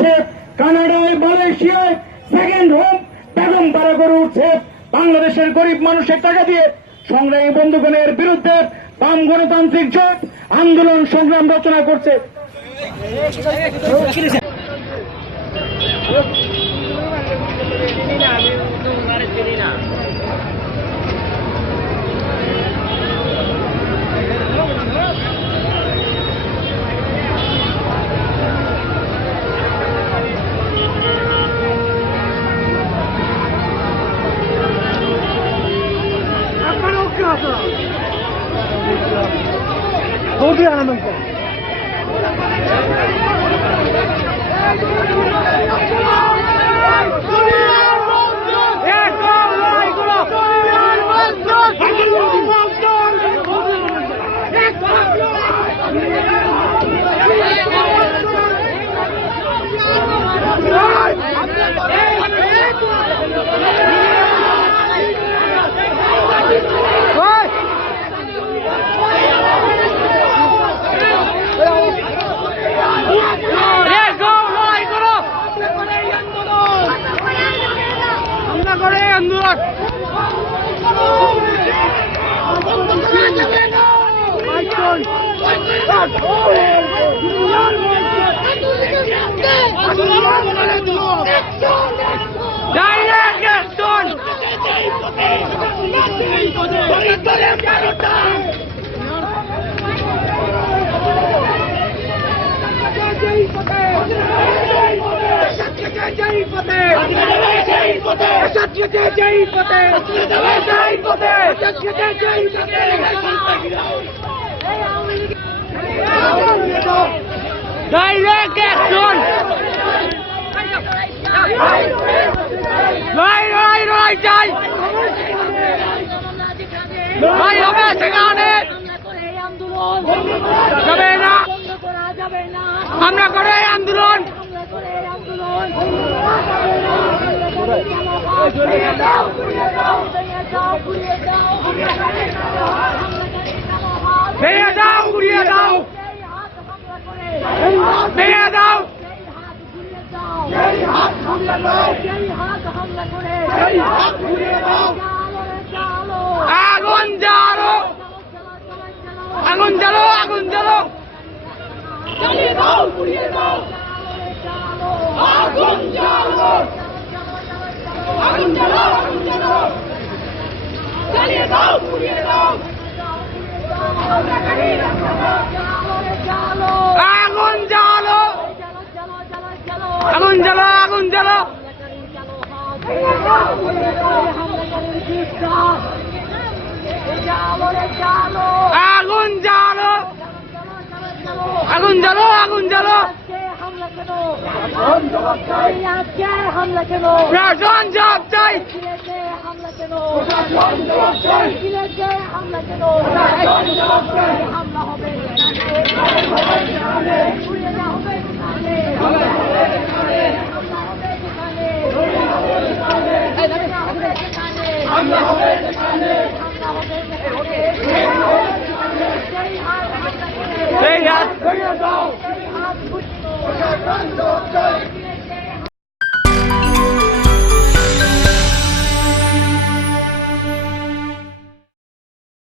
উঠছে, কানাডায় মালয়েশিয়ায় সেকেন্ড হোম বেগম পাড়া করে উঠছে। বাংলাদেশের গরিব মানুষের টাকা দিয়ে সংগ্রামী বন্ধুগণের বিরুদ্ধে বাম গণতান্ত্রিক জোট আন্দোলন সংগ্রাম রচনা করছে। Todo anak direct action! আমরা করে আন্দোলন ভেঙে দাও, উড়িয়ে দাও, ভেঙে দাও, আগুন জ্বালো, আগুন জ্বালো, আগুন জ্বালো, জ্বালিয়ে দাও, পুড়িয়ে দাও, আগুন জ্বালো, আগুন জ্বালো, আগুন জ্বালো, জ্বালিয়ে দাও, পুড়িয়ে দাও, আগুন জ্বালো, আগুন জ্বালো, আগুন জ্বালো, আগুন জ্বালো, আগুন জ্বালো, আগুন জ্বালো, প্রশাসন জবাব চাই, Hey,